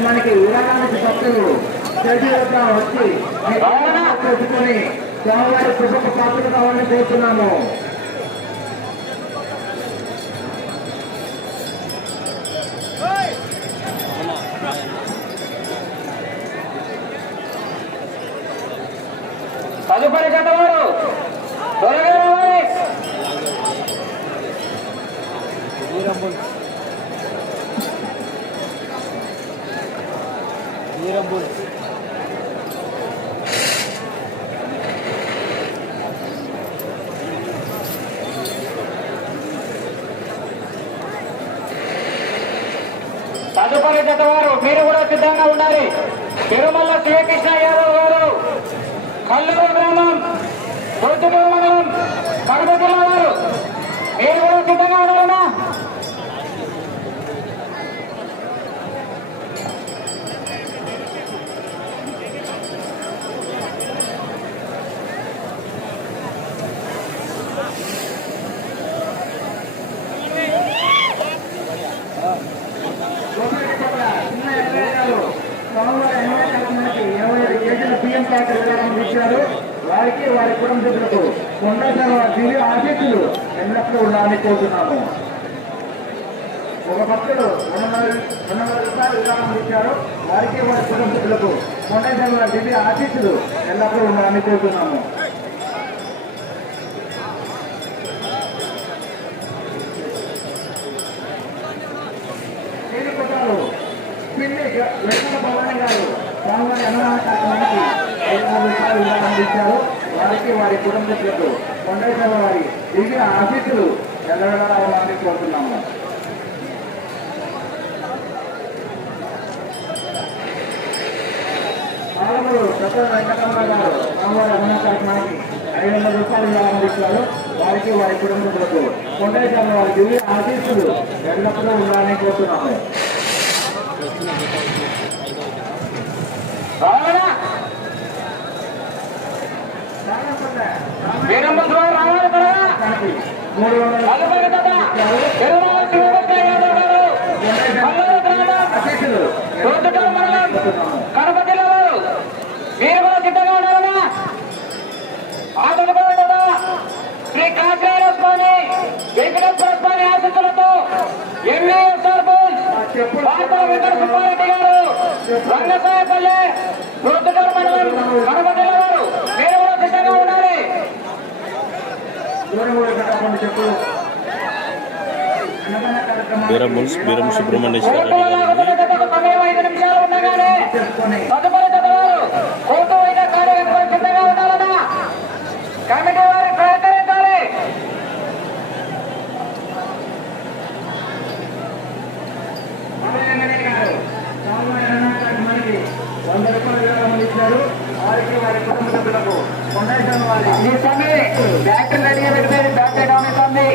మనకి విరాళానికి భక్తులు స్టేజీ వచ్చి మీ విరాళాలు పెట్టుకొని స్వామివారి కృపకు పాత్ర కావాలని కోరుతున్నాము తదుపరి జతవారు త్వరగా రావాలి పాల్గొనే జత వారు మీరు కూడా సిద్ధంగా ఉండాలి. తిరుమల శ్రీకృష్ణ యాదవ్ గారు కల్లూరు గ్రామం తూర్చుటూరు మండలం కడప జిల్లా వారు మీరు కూడా సిద్ధంగా ఉండాలన్నా చిన్న ఎమ్మెల్యే గారు స్వామివారి ఎమ్మెల్యే కార్యక్రమానికి ఇరవై ఐదు కేజీల బియ్యం ప్యాకెట్ చేశారు. వారికి వారి కుటుంబ సభ్యులకు కొండసాల దివ్య ఆశీస్సులు ఎల్లప్పుడూ ఉండాలని కోరుతున్నాము. ఒక భక్తుడు రెండున్నర రెండున్నర రూపాయలు విరాళం ఇచ్చారు. వారికి వారి కుటుంబ సభ్యులకు కొండసాల దివ్య ఆశీస్సులు ఎల్లప్పుడూ ఉండాలని కోరుతున్నాము. పిల్లి వెంకట భవాని గారు స్వామివారి అన్నదాన కార్యక్రమానికి ఐదు వందల విధానం అందించారు ఇచ్చారు వారికి వారి కుటుంబ సభ్యులకు కొండేశ్వర వారి దివ్య ఆశీస్సులు ఎల్లవేళలా కోరుతున్నాము ఐదు వందల రూపాయలు విధానం ఇచ్చారు వారికి వారి కుటుంబ సభ్యులకు కొండేశ్వర వారి దివ్య ఆశీస్సులు ఎల్లప్పుడూ ఉండాలని కోరుతున్నాము రావాలా వీరంబం ద్వారా రావాలి త్వరగా మూడు వందల తదుపరి జత తిరుమల శివకృష్ణ యాదవ్ గారు కల్లూరు గ్రామం అధ్యక్షులు తూర్చుటూరు మండలం కడప జిల్లా వారు మీరు కూడా సిద్ధంగా ఉండాలన్నా ఆ తదుపరి జత శ్రీ కాశీరాజ స్వామి వెంకటేశ్వర స్వామి ఆశీస్సులతో ఎంఏఎస్ఆర్ బోల్స్ పాత వెంకట సుబ్బారెడ్డి గారు రంగసాయపల్లె తూర్చుటూరు మండలం కడప జిల్లా వారు సిద్ధంగా ఉండాలి. బీరం బీరం సుబ్రహ్మణ్యేశ్వర రెడ్డి గారండి లాగుతున్న జతకు సమయం ఐదు నిమిషాలు ఉండగానే చేసుకొని తదుపరి చదవారు కోర్టు అయిన కార్యక్రమం సిద్ధంగా ఉండాలన్నా కమిటీ వారి సహకరించాలి ఆలయంగానే గారు స్వామివారి అన్నదాన కార్యక్రమానికి వంద రూపాయలు విరాళం ఇచ్చారు వారికి వారి కుటుంబ సభ్యులకు స్వామి బ్యాటరీ రెడీగా పెడితే బ్యాటరీ డౌన్ అవుతుంది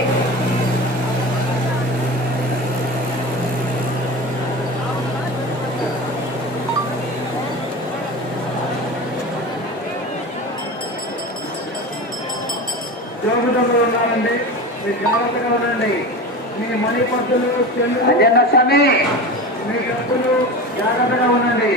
మీరు జాగ్రత్తగా ఉండండి. మీ మణి పత్తులు చెల్లు స్వామి. మీ డబ్బులు జాగ్రత్తగా ఉండండి.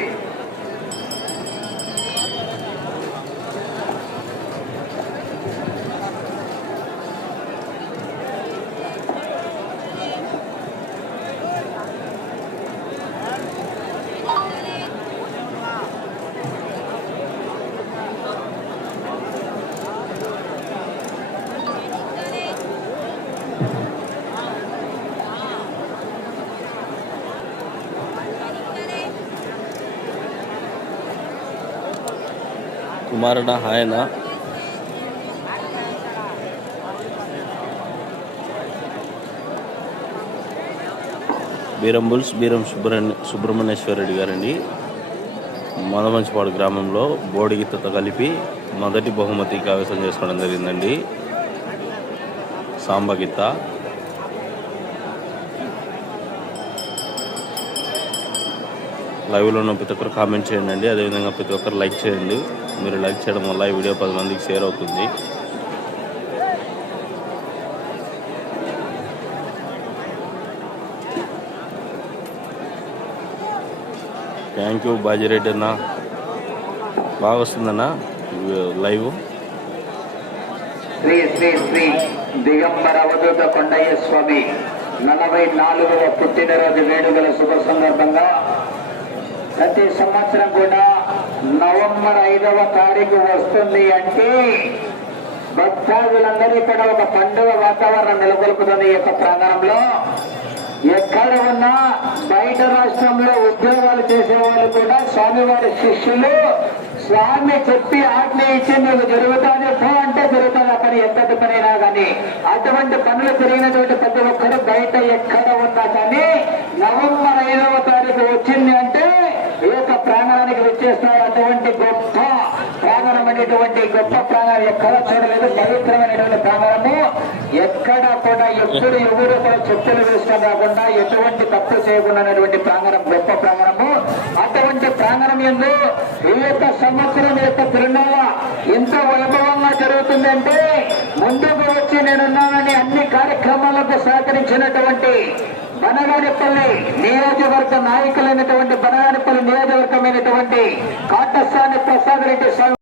కుమారుడ ఆయన. బీరం బుల్స్ బీరం సుబ్రహ్మణ్య సుబ్రహ్మణ్యేశ్వరరెడ్డి గారండి. మొదమంచిపాడు గ్రామంలో బోడిగిత్తతో కలిపి మొదటి బహుమతి కైవసం చేసుకోవడం జరిగిందండి. సాంబగిత్త. లైవ్లో ఉన్న ప్రతి ఒక్కరు కామెంట్ చేయండి. అదేవిధంగా ప్రతి ఒక్కరు లైక్ చేయండి. మీరు లైక్ చేయడం వల్ల ఈ వీడియో పది మందికి షేర్ అవుతుంది. థ్యాంక్ యూ బాజిరెడ్డి అన్న. బాగా వస్తుందన్న లైవ్ శ్రీ శ్రీ శ్రీ దిగంబర అవధూత కొండయ్య స్వామి నలభై నాలుగవ పుట్టినరోజు వేడుకల శుభ సందర్భంగా ప్రతి సంవత్సరం కూడా నవంబర్ ఐదవ తారీఖు వస్తుంది అంటే భక్తాదులందరూ ఇక్కడ ఒక పండుగ వాతావరణం నెలకొల్పుతుంది ఈ యొక్క ప్రాంగణంలో. ఎక్కడ ఉన్నా బయట రాష్ట్రంలో ఉద్యోగాలు చేసే వాళ్ళు కూడా స్వామివారి శిష్యులు స్వామి చెప్పి ఆజ్ఞ ఇచ్చి మీకు జరుగుతుంది పో అంటే జరుగుతుంది ఆ పని ఎంతటి పనైనా కానీ అటువంటి పనులు జరిగినటువంటి ప్రతి ఒక్కరు బయట ఎక్కడ ఉన్నా కానీ నవంబర్ ఐదవ తారీఖు వచ్చింది అంటే ఈ యొక్క ప్రాంగణానికి వచ్చేస్తారు అటువంటి గొప్ప ప్రాంగణం గొప్ప ప్రాణాలు ఎక్కడ చూడలేదు పవిత్రమైనటువంటి ప్రాంగణము ఎక్కడ కూడా ఎప్పుడు ఎవరు కూడా చెప్పులు వేసుకొని రాకుండా ఎటువంటి తప్పు చేయకుండా ప్రాంగణం గొప్ప ప్రాంగణము అటువంటి ప్రాంగణం ఎందు ఈ యొక్క సంవత్సరం యొక్క తిరునాళ ఎంత వైభవంగా జరుగుతుందంటే ముందుకు వచ్చి నేనున్నానని అన్ని కార్యక్రమాలకు సహకరించినటువంటి బనగానిపల్లి నియోజకవర్గ నాయకులైనటువంటి బనగానిపల్లి నియోజకవర్గమైనటువంటి కాటస్థాని ప్రసాద్ రెడ్డి స్వామి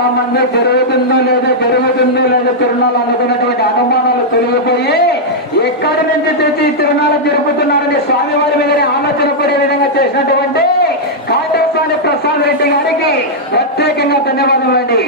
చాలా మంది జరుగుతుందో లేదో జరుగుతుందో లేదో తిరునాలు అనుకున్నటువంటి అనుమానాలు తొలగిపోయి ఎక్కడి నుంచి తెచ్చి తిరునాలు తిరునాళ్ళు జరుపుతున్నారని స్వామివారి మీద ఆలోచన పడే విధంగా చేసినటువంటి కాటస్వామి ప్రసాద్ రెడ్డి గారికి ప్రత్యేకంగా ధన్యవాదాలండి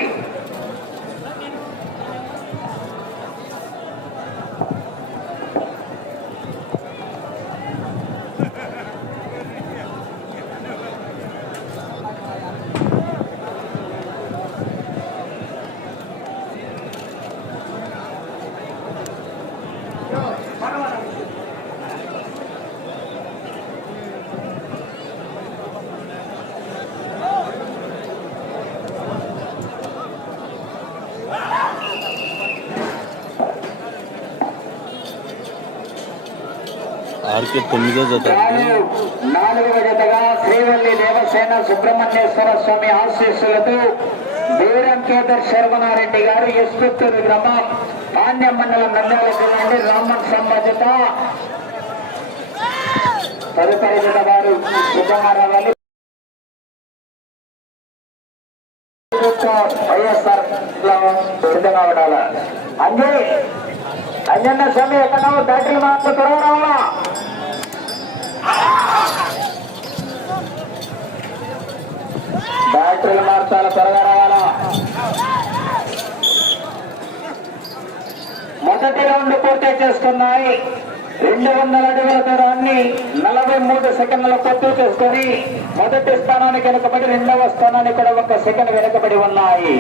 ఆర్కే తొమ్మిదో జత నాలుగవ జతగా శ్రీవల్లి దేవసేన సుబ్రహ్మణ్యేశ్వర స్వామి ఆశీస్సులతో బీరం శర్వనారెడ్డి గారు ఎస్పుత్తూరు గ్రామం పాండ్యం మండలం నంద్యాల జిల్లా రామన్ సంబంధిత తదుపరి జత వారు సుబ్రహ్మారావు వైఎస్ఆర్లో సిద్ధంగా ఉండాలి అంజీ అంజన్న స్వామి ఎక్కడ బ్యాటరీ మాత్రం త్వరగా రావాలా? బ్యాటరీలు మార్చాలి త్వరగా రావాలా? మొదటి రౌండ్ పూర్తి చేస్తున్నాయి రెండు వందల అడుగుల దూరాన్ని నలభై మూడు సెకండ్ల పొత్తు చేసుకొని మొదటి స్థానానికి వెనుకబడి రెండవ స్థానానికి కూడా ఒక సెకండ్ వెనుకబడి ఉన్నాయి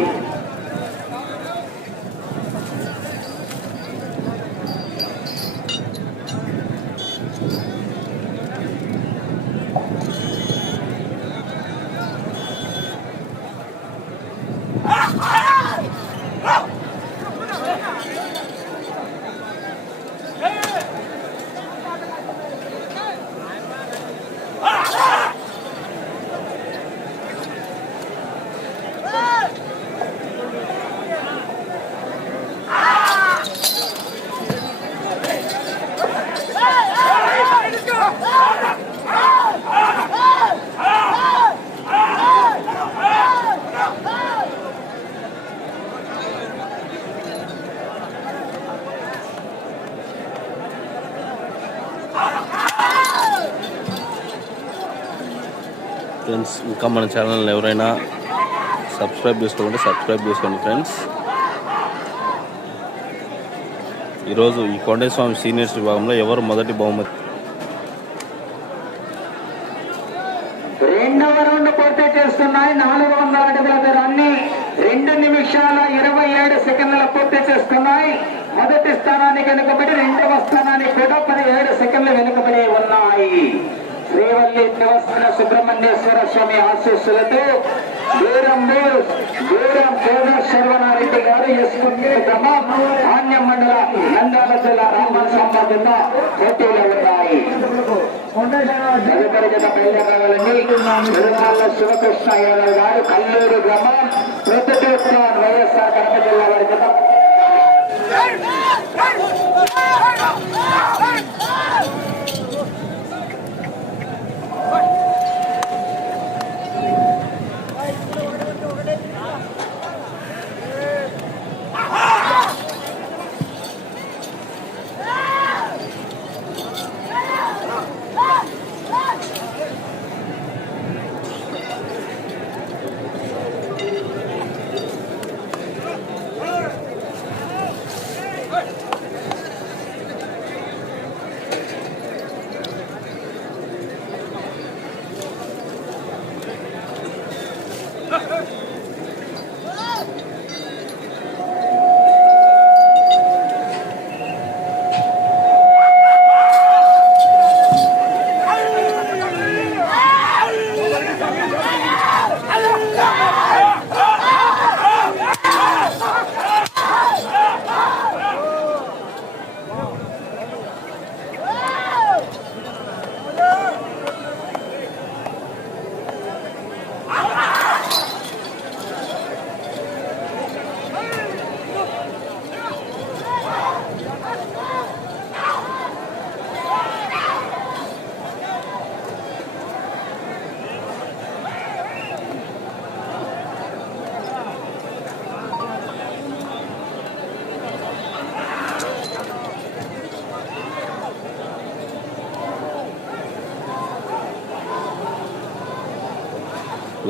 ఫ్రెండ్స్ ఇంకా మన ఛానల్ ఎవరైనా సబ్స్క్రైబ్ చేసుకోండి సబ్స్క్రైబ్ చేసుకోండి ఫ్రెండ్స్. ఈరోజు ఈ కొండయ్య స్వామి సీనియర్స్ విభాగంలో ఎవరు మొదటి బహుమతి? రెండవ రౌండ్ పూర్తి చేస్తున్నాయి. నాలుగు వందల అడుగుల దూరాన్ని రెండు నిమిషాల ఇరవై ఏడు సెకండ్ల పూర్తి చేస్తున్నాయి. మొదటి స్థానానికి వెనుకబడి రెండవ స్థానానికి కూడా పదిహేడు సెకండ్లు వెనుకబడి ఉన్నాయి. రేవల్లి దేవస్థాన సుబ్రహ్మణ్యేశ్వర స్వామి ఆశీస్సులతో దూరంలో దూరం కోద శర్వనారెడ్డి గారు ఎస్కుంటే తమ ధాన్యం మండల నంద్యాల జిల్లా రామన్ సంబంధిత పోటీలు ఉన్నాయి తదుపరి జత తిరుమల శివకృష్ణ యాదవ్ గారు కల్లూరు గ్రామం ప్రతిపక్ష వైఎస్ఆర్ కడప జిల్లా వారి జత What?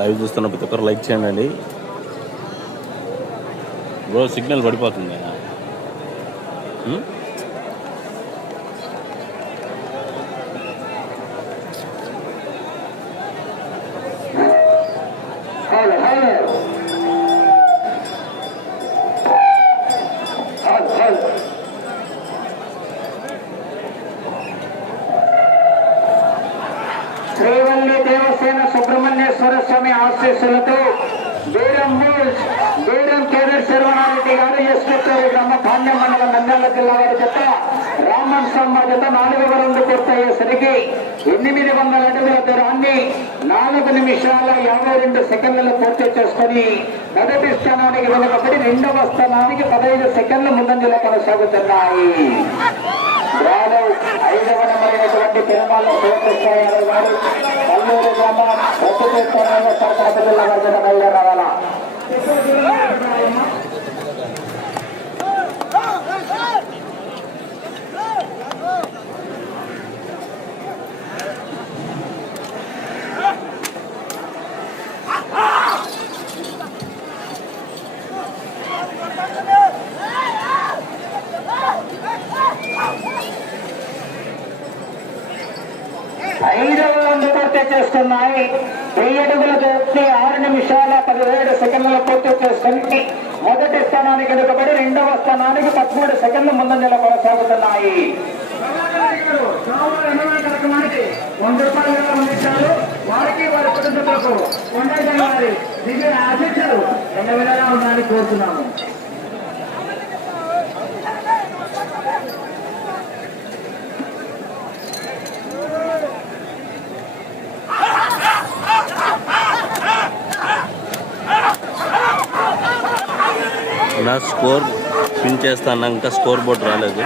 లైవ్ చూస్తున్న ప్రతి ఒక్కరు లైక్ చేయండి. బ్రో సిగ్నల్ పడిపోతుంది ఉం? Hello hello hello hello Srivalli Devasena Subrahmanyeswara Swamy ఆశీస్సులతో బీరం మూల్స్ బీరం కేదర్ శర్వనారెడ్డి గ్రామ ధాన్యం మండల నంద్యాల జిల్లా వారి చెత్త రామన్ సమ్మ జత నాలుగవ రౌండ్ పూర్తయ్యేసరికి ఎనిమిది వందల అడుగుల దూరాన్ని నాలుగు నిమిషాల యాభై రెండు సెకండ్లలో పూర్తి చేసుకుని మొదటి స్థానానికి వెనుకబడి రెండవ స్థానానికి పదహైదు సెకండ్ల ముందంజలో కొనసాగుతున్నాయి. రాను ఐదవ నెంబరైనటువంటి తిరుమల గారు కల్లూరు స్థానంలో సరఫరా జిల్లా ఐదవ రౌండ్ పూర్తి చేస్తున్నాయి వెయ్యి అడుగుల దూరాన్ని ఆరు నిమిషాల పదిహేడు సెకండ్ల పూర్తి చేసుకుని మొదటి స్థానానికి వెనుకబడి రెండవ స్థానానికి పదమూడు సెకండ్ల ముందంజలో కొనసాగుతున్నాయి కార్యక్రమానికి వంద రూపాయలు అందించారు వారికి వారి కుటుంబీకులకు కొండ జనవరి దీన్ని ఆశీస్సులు రెండు విధాలా ఉండాలని కోరుతున్నాము. నా స్కోర్ పిన్ చేస్తాను ఇంకా స్కోర్ బోర్డ్ రాలేదు.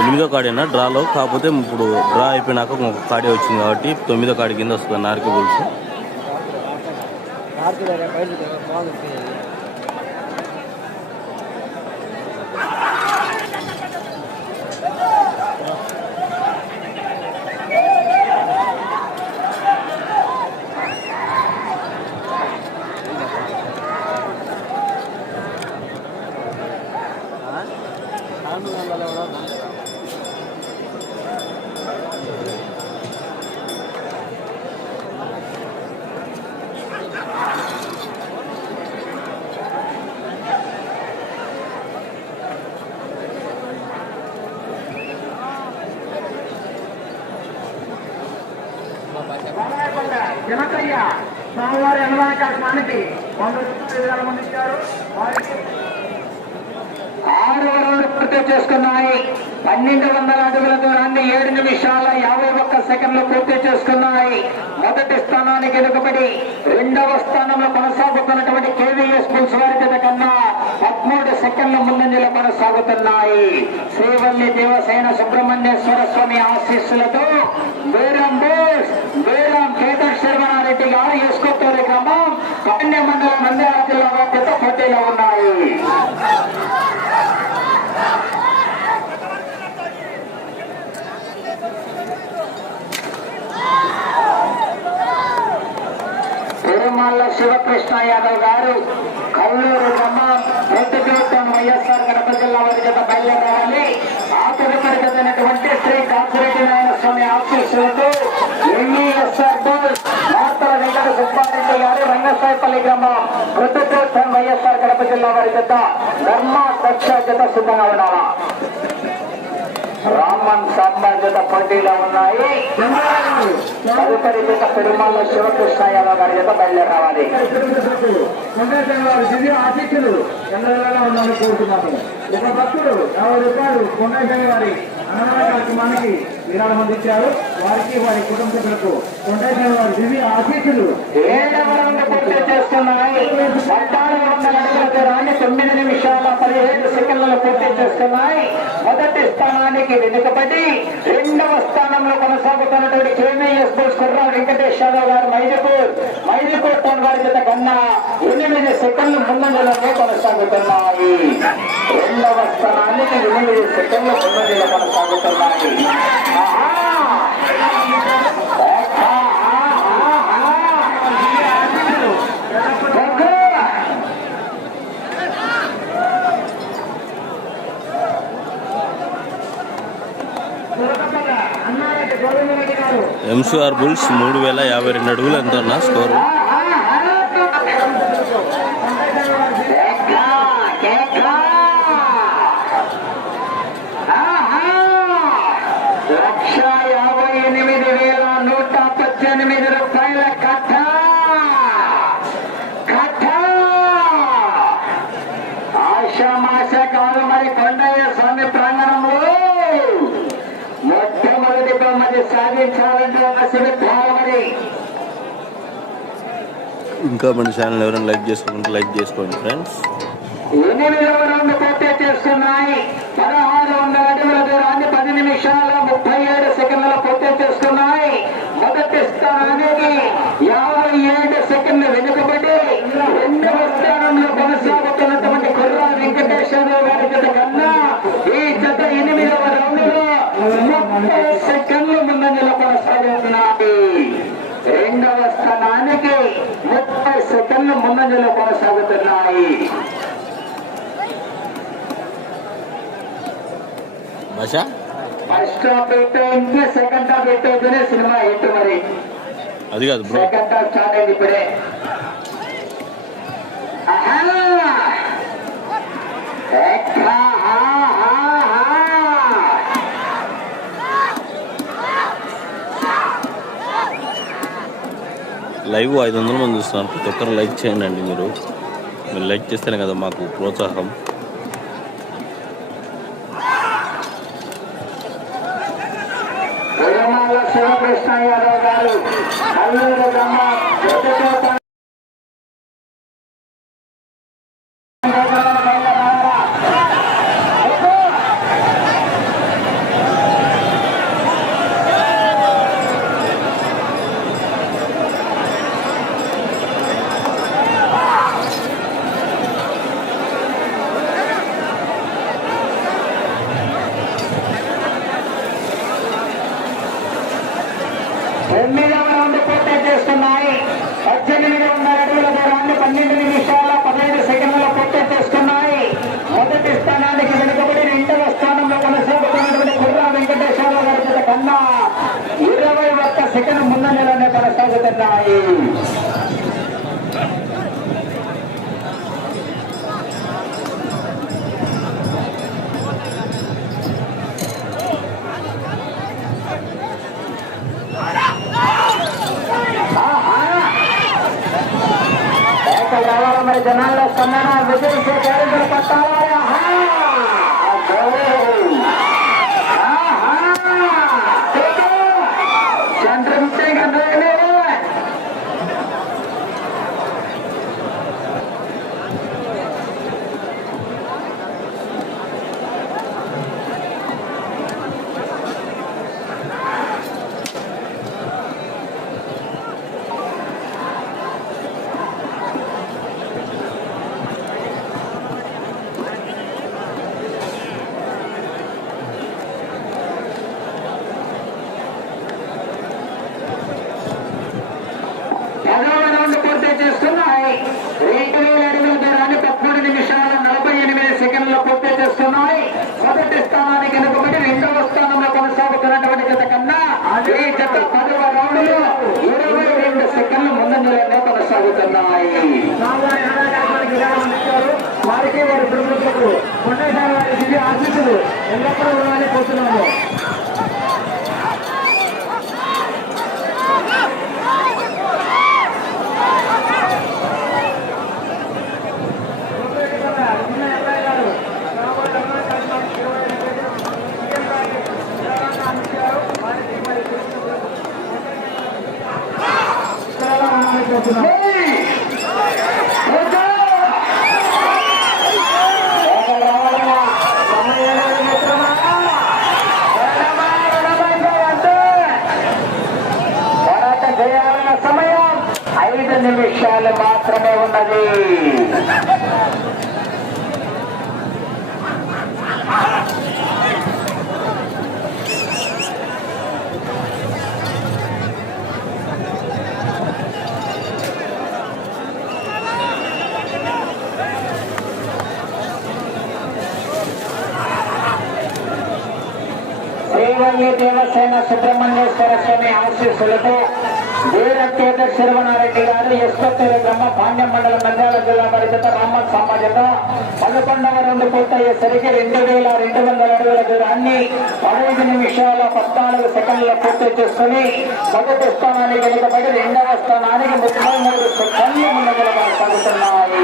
ఎనిమిదో కాడేనా? డ్రాలో కాకపోతే ఇప్పుడు డ్రా అయిపోయినాక ఒక కాడే వచ్చింది కాబట్టి తొమ్మిదో కాడి కింద వస్తుంది నార్కే బుల్స్ జనకయ్య స్వామివారి అన్నదాన కార్యక్రమానికి వంద రూపాయలు అందించారు. వారికి ఆరు వరలు పూర్తి చేసుకున్నాయి. పన్నెండు వందల అడుగుల దూరాన్ని ఏడు నిమిషాల యాభై ఒక్క సెకండ్లు పూర్తి చేసుకున్నాయి. మొదటి స్థానానికి ఎదుగుబడి రెండవ స్థానంలో కొనసాగుతున్నటువంటి కేవీఎస్ పుల్స్ వారి కన్నా పదమూడు సెకండ్ల ముందంజలో కొనసాగుతున్నాయి శ్రీవల్లి దేవసేన సుబ్రహ్మణ్యేశ్వర స్వామి ఆశీస్సులతో బేరం బోస్ బేరం కేతర్ శర్మారెడ్డి గారు ఎస్కొత్తూరు గ్రామం పన్నె మండలం నంద్యాల జిల్లా వారి పోటీలో ఉన్నాయి. తిరుమల శివకృష్ణ యాదవ్ గారు కల్లూరు గ్రామం పెద్దపేట వైఎస్ఆర్ కడప జిల్లా వారి చేత బయలుదేరాలి. ఆ తదుపరి చెందినటువంటి శ్రీ కాపురెడ్డి నారాయణ స్వామి ఆశీస్సులతో ఎంఈఎస్ఆర్ బోస్ వెంకట సుబ్బారెడ్డి గారు రంగస్థాయిపల్లి గ్రామం. మృతుత్వం వైఎస్ఆర్ కడప జిల్లా వారి జత ధర్మ దక్ష జత సిద్ధంగా ఉండాలా? రామన్ సాంబార్ జత పోటీలో ఉన్నాయి. తదుపరి జత పెరుమాళ్ళ శివకృష్ణ యాదవ్ గారి జత బయలుదేరి రావాలి కొండేశ్వర వారి ఉండాలని కోరుతున్నాము ఒక భక్తుడు యాభై రూపాయలు కొండేశ్వర గారి అన్నదాన కార్యక్రమానికి విరాళం అందించారు. వారికి వారి కుటుంబ సభ్యులకు వారి దివ్య ఆశీస్సులు. ఏడవ రౌండ్ పూర్తి చేస్తున్నాయి పద్నాలుగు వందల అడుగుల దూరాన్ని తొమ్మిది పదిహేను పదిహేడు సెకండ్లలో పూర్తి చేస్తున్నాయి. మొదటి స్థానానికి వెనుకబడి రెండవ స్థానంలో కొనసాగుతున్నటువంటి కేవీఎస్ బోస్ కుర్రా వెంకటేష్ యాదవ్ గారు మైదుకూర్ మైదుకూర్ టౌన్ వారి చేత కన్నా ఎనిమిది సెకండ్లు ముందంజలోనే కొనసాగుతున్నాయి. రెండవ స్థానానికి ఎనిమిది సెకండ్లు ముందంజలో కొనసాగుతున్నాయి ఆహా! అన్నారెడ్డి గోవిందరెడ్డి గారు ఎంసీఆర్ బుల్స్ మూడు వేల యాభై రెండు అడుగులు ఎంత స్కోరు లక్ష యాభై ఎనిమిది వేల నూట పద్దెనిమిది రూపాయల కట్ట కట్ట ఆశామాష కాదు మరి కొండయ్య స్వామి ప్రాంగణంలో మొట్టమొదటి బహుమతి సాధించాలంటే ఒక శిబిరాలు మరి ఇంకా మన ఛానల్ ఎవరైనా లైక్ చేసుకుంటే లైక్ చేసుకోండి ఫ్రెండ్స్ ఎనిమిదవ రౌండ్ పూర్తి చేస్తున్నాయి పదహారు వందల అడుగుల దూరాన్ని పది నిమిషాల ముప్పై ఏడు సెకండ్ల పూర్తి చేస్తున్నాయి మొదటి స్థానానికి యాభై ఏడు సెకండ్లు వెనుకబడి రెండవ స్థానంలో కొనసాగుతున్నటువంటి కుర్రా వెంకటేశ్వరరావు గారి జత కన్నా ఈ జత ఎనిమిదవ రౌండ్లో ముప్పై సెకండ్లు ముందంజలో కొనసాగుతున్నాయి రెండవ స్థానానికి ముప్పై సెకండ్లు ముందంజలో కొనసాగుతున్నాయి. ఫస్ట్ హాఫ్ హిట్ అయింది సెకండ్ హాఫ్ హిట్ అయితేనే సినిమా హిట్ మరి? అది కాదు బ్రో. సెకండ్ హాఫ్ స్టార్ట్ అయింది ఇప్పుడే. ఆహా! లైవ్ ఐదు వందల మంది చూస్తున్నారు. ప్రతి ఒక్కరు లైక్ చేయండి అండి మీరు. మీరు లైక్ చేస్తేనే కదా మాకు ప్రోత్సాహం తిరుమల శివకృష్ణ యాదవ్ గారు అల్లూరు గ్రామ పెద్దతోట ఎనిమిదవ రౌండ్ పూర్తి చేస్తున్నాయి పద్దెనిమిది వందల అడుగుల దూరాన్ని పన్నెండు నిమిషాల పదహైదు సెకండ్ల పూర్తి చేస్తున్నాయి మొదటి స్థానానికి వెనుకబడి రెండవ స్థానంలో కొనసాగుతున్నటువంటి కుర్రా వెంకటేశ్వరరావు గారి జత కన్నా ఇరవై ఒక్క సెకండ్ ముందంజలోనే కొనసాగుతున్నాయి ఎక్కడ మరి జనాల్లో సన్నాహాలు విజయం క్యారెక్టర్ పట్టాలి ఆహా! అబ్బో! ఆహా! చూడు! చంద్రముఖి గంధర్వులు! పదవ రౌండ్ పూర్తి చేస్తున్నాయి రెండు వేల అడుగుల దూరాన్ని పదమూడు నిమిషాల నలభై ఎనిమిది సెకండ్లు పూర్తి ఉన్నటువంటి మొదటి జత కన్నా ఈ జత పదవ రౌండ్లో ఇరవై రెండు సెకండ్లు ముందంజలోనే కొనసాగుతున్నాయి? వారికి వారి కుటుంబీకులకు కొండసారి ఎల్లప్పుడూ ఉండాలని కోరుతున్నాము. పోరాటం సమయం ఐదు నిమిషాలు మాత్రమే ఉన్నది. శ్రీవల్లి దేవసేన సుబ్రహ్మణ్యేశ్వర స్వామి ఆశీస్సులతో వీరకేత శిరవణారెడ్డి గారు ఎస్కొత్తూరు గ్రామ పాండ్యం మండలం నంద్యాల జిల్లా పరిషత్ రామన్ సమాజత పదకొండవ రెండు పూర్తయ్యేసరికి రెండు వేల రెండు వందల అడుగుల దూరాన్ని పదహైదు నిమిషాల పద్నాలుగు సెకండ్ల పూర్తి చేసుకుని మొదటి స్థానానికి వెనుకబడి రెండవ స్థానానికి ముప్పై మూడు సెకండ్లు ముందుగా కొనసాగుతున్నాయి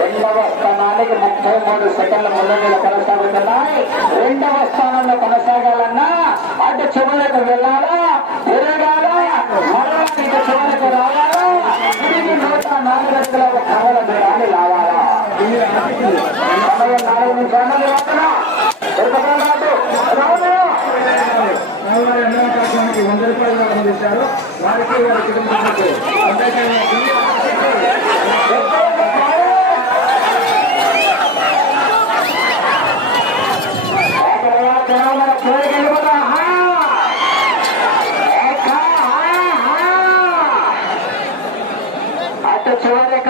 రెండవ స్థానానికి ముప్పై మూడు సెకండ్ల ముందుగా కొనసాగుతున్నాయి రెండవ స్థానంలో కొనసాగాలన్నా అటు చివరకు వెళ్ళాలా? ఇరవై మరలా ఇటు చివరకు రావాలా తిరిగి నూట నాలుగు లక్షల కవల దూరాన్ని లావాలా నాలుగు నిమిషాలు వంద రూపాయలు వారికి వారి కుటుంబాలకు కొండసారి వారి దివ్య ఆశీస్సులు అటు చివరికి వెళ్ళాలా తిరగాలా మరలా ఇటు చివరికి రావాలా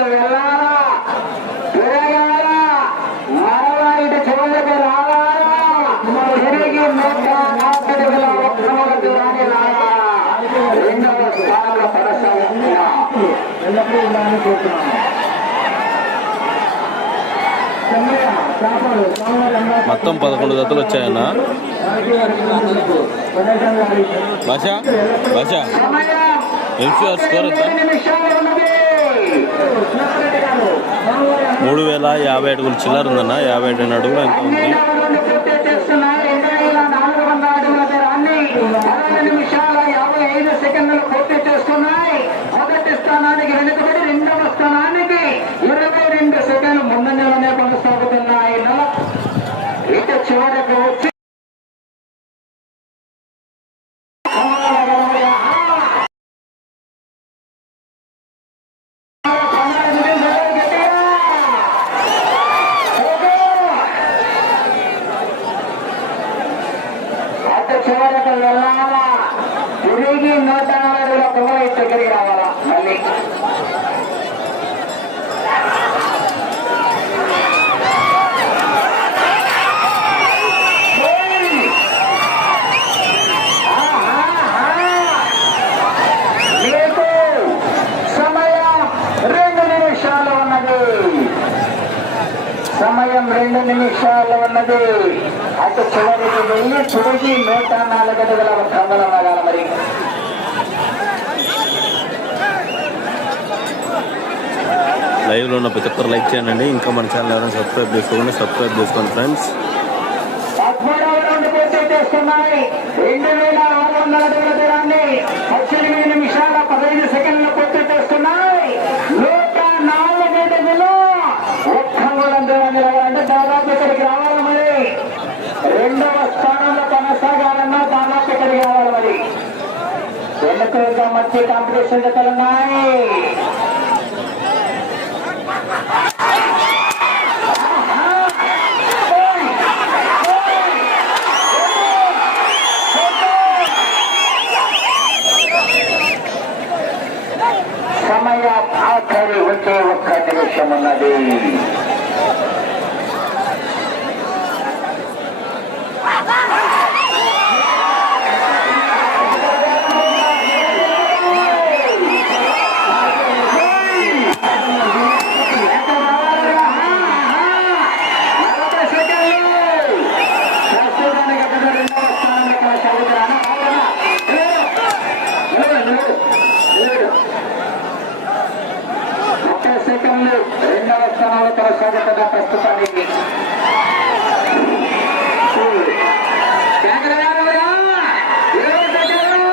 తిరిగి నూట నలభై అడుగుల ఒక్క దూరాన్ని లాగాలా రెండవ స్థానంలో కొనసాగుతున్నా ఎల్లప్పుడూ ఉండాలని కోరుతున్నాము చెన్నయ్య చేపలు స్వామివారి అన్నదాన మొత్తం పదకొండు జతలు వచ్చాయన్న. భాష భాష. ఎంసీఆర్ స్కోర్ ఎంత? మూడు వేల యాభై అడుగులు చిల్లర ఉందన్న యాభై రెండు అడుగులు ఇంకా ఉంది పన్నెండు పూర్తి చేస్తున్నారు రెండు వేల నాలుగు వందల అడుగుల దూరాన్ని పదహారు నిమిషాల యాభై ఐదు సెకండ్లు పూర్తి చేస్తున్నాయి మొదటి స్థానానికి వెనుకబడి రెండవ స్థానానికి ఇరవై రెండు సెకండ్లు ముందంజలోనే కొనసాగుతున్నాయి నల- ఇటు చివరకు వచ్చి అటు చివరకు వెళ్ళాలా తిరిగి నూట నలభై ఒక్క దగ్గరికి రావాలా మళ్ళీ మీకు సమయం రెండు నిమిషాలు ఉన్నది సమయం రెండు నిమిషాలు ఉన్నది. అటు చివరికి వెళ్ళి తిరిగి నూట నాలుగు అడుగుల కంగళం అవ్వాలి మరి. లైవ్లో ఉన్న ప్రతి ఒక్కరు లైక్ చేయండి. ఇంకా మన ఛానల్ ఎవరైనా సబ్స్క్రైబ్ చేసుకోండి సబ్స్క్రైబ్ చేసుకోండి ఫ్రెండ్స్ పదమూడవ రౌండ్ పూర్తి చేస్తున్నాయి రెండు వేల ఆరు వందల అడుగుల దూరాన్ని పద్దెనిమిది నిమిషాల పదహైదు సెకండ్లు పూర్తి చేస్తున్నాయి నూట నాలుగు అడుగులు ఒక్క మూలం దూరం నిలవాలంటే దాదాపు ఇక్కడికి రావాలి మరి రెండవ స్థానంలో కొనసాగాలన్నా దాదాపు ఇక్కడికి రావాలి మరి వెనుక ఇంకా మంచి కాంపిటీషన్ జతలున్నాయి సమయం ఆఖరి ఒకే ఒక్క నిమిషం ఉన్నది సెకండ్లు ఏడు. ముప్పై సెకండ్లు రెండవ స్థానంలో కొనసాగుతున్న ప్రస్తుతానికి జాగ్రత్తగా ఏడు సెకండ్లు.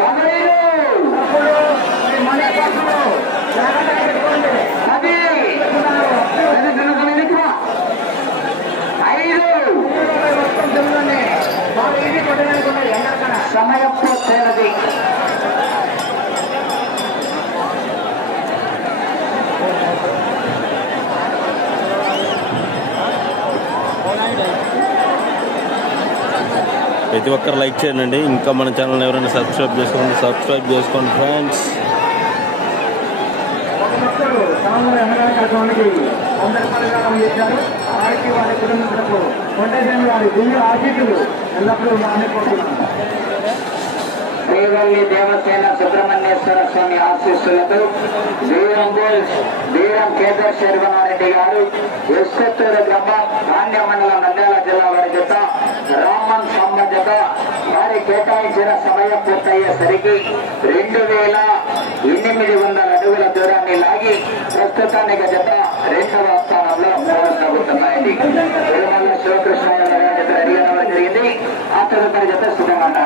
పదహైదు. పది. పది సెకండ్లు ఎక్కువ. ఐదు సమయం పూర్తయినది ప్రతి ఒక్కరు లైక్ చేయండి. ఇంకా మన ఛానల్ ఎవరైనా సబ్స్క్రైబ్ చేసుకోండి. సబ్స్క్రైబ్ చేసుకోండి ఫ్రెండ్స్. శ్రీవల్లి దేవసేన సుబ్రహ్మణ్యేశ్వర స్వామి ఆశీస్సులతో వీరంబోల్ వీరం కేదార్ శర్వనారెడ్డి గారు ఎస్కొత్తూరు గ్రామం నాణ్య మండలం నంద్యాల జిల్లా వారి జత రామన్ సమ్మ జత వారి కేటాయించిన సమయం పూర్తయ్యేసరికి రెండు వేల ఎనిమిది వందల అడుగుల దూరాన్ని లాగి ప్రస్తుతానికి జత రెండవ స్థానంలో కొనసాగుతున్నాయండి తిరుమల శివకృష్ణ జరిగింది. ఆ తదుపరి జత సిద్ధంగా